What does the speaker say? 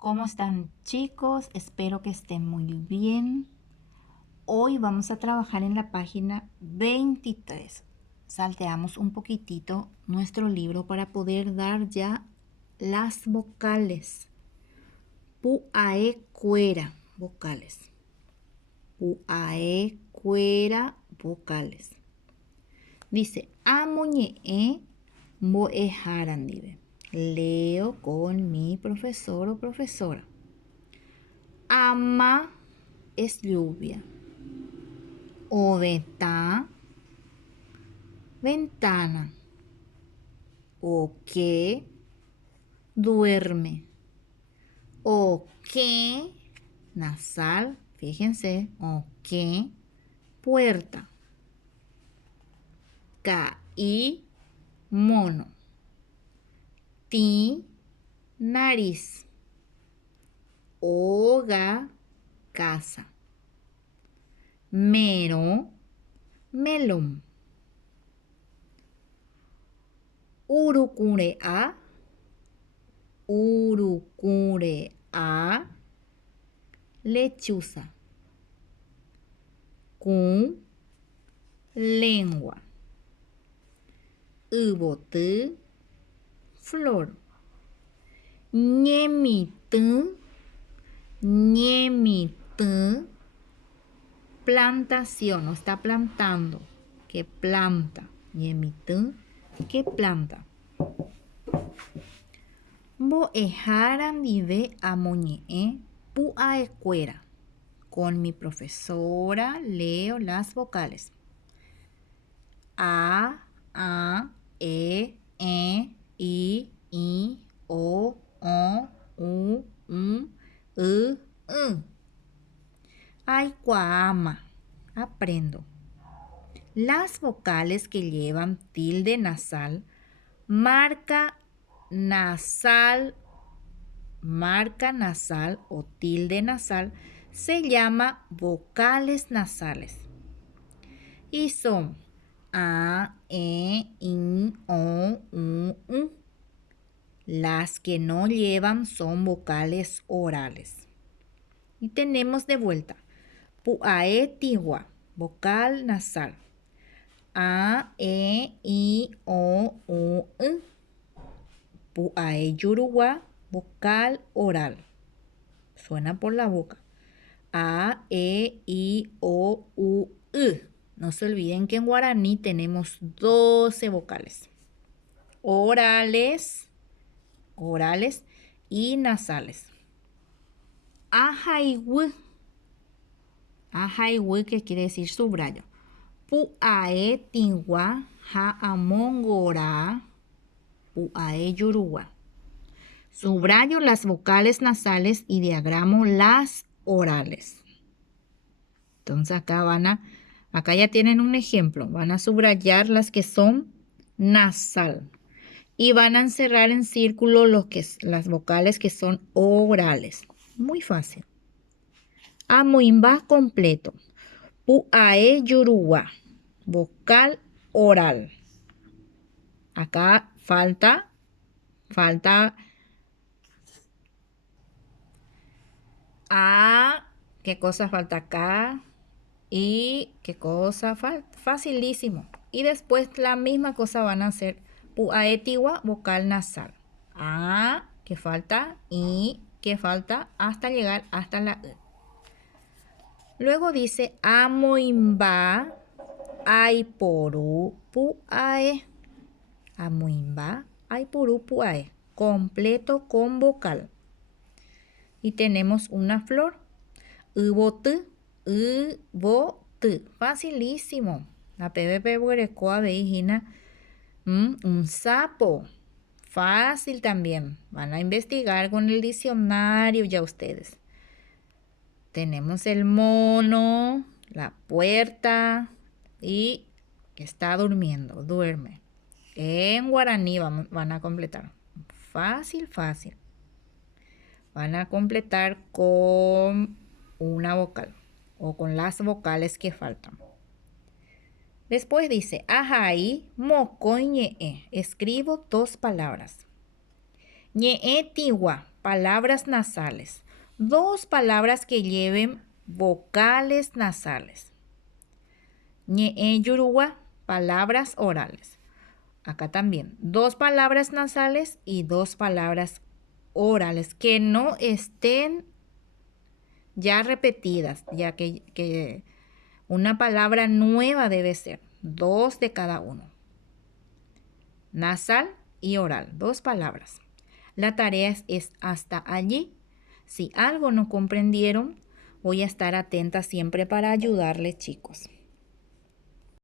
¿Cómo están, chicos? Espero que estén muy bien. Hoy vamos a trabajar en la página 23. Salteamos un poquitito nuestro libro para poder dar ya las vocales. Puae cuera, vocales. Puae cuera, vocales. Dice, amoñe moe harandive. Leo con mi profesor o profesora. Ama es lluvia. Oveta, ventana. O que duerme. O que nasal, fíjense. O que puerta. Caí mono. Ti nariz. Oga casa. Mero melón. Urucurea, urucurea, lechuza. Con lengua. Ubotı, flor. Ñemitı, ñemitı, plantación, no está plantando. ¿Qué planta? Ñemitı, ¿qué planta? Mbo'ehára ndive amoñe'ẽ pu'aekuéra. Con mi profesora leo las vocales. A, E, I, O, U, Y. Aikuaama. Aprendo. Las vocales que llevan tilde nasal, marca nasal o tilde nasal, se llama vocales nasales. Y son A, I, O, U. Las que no llevan son vocales orales. Y tenemos de vuelta. Pu'ae tigua, vocal nasal. A, I, O, U, Y. Pu'ae yurugua, vocal oral. Suena por la boca. A, I, O, U, Y. No se olviden que en guaraní tenemos 12 vocales. Orales y nasales. Ajaiwu. Ajaiwu, que quiere decir subrayo. Pu'ae tigua ha amongora. Pu'ae yurugua. Subrayo las vocales nasales y diagramo las orales. Entonces acá ya tienen un ejemplo. Van a subrayar las que son nasal. Y van a encerrar en círculo las vocales que son orales. Muy fácil. Amuimba completo. Pu'ae yurugua. Vocal oral. Acá falta A. ¿Qué cosa falta acá? Y ¿qué cosa falta? Facilísimo. Y después la misma cosa van a hacer. Pu'ae tigua, vocal nasal. A, que falta. Y, que falta hasta llegar hasta la E. Luego dice amoimba, aiporu, pu'ae. Amoimba, aiporu, pu'ae. Completo con vocal. Y tenemos una flor. Ubotı, ubotı. Facilísimo. La PVP Buerecoa Veijina. Un sapo. Fácil también. Van a investigar con el diccionario ya ustedes. Tenemos el mono, la puerta y que está durmiendo, duerme. En guaraní van a completar. Fácil. Van a completar con una vocal o con las vocales que faltan. Después dice, ajai, moco y ñe'e. Escribo 2 palabras. Ñe'e tigua, palabras nasales. 2 palabras que lleven vocales nasales. Ñe'e yuruwa, palabras orales. Acá también, 2 palabras nasales y 2 palabras orales que no estén ya repetidas, ya que una palabra nueva debe ser 2 de cada uno. Nasal y oral, 2 palabras. La tarea es hasta allí. Si algo no comprendieron, voy a estar atenta siempre para ayudarles, chicos.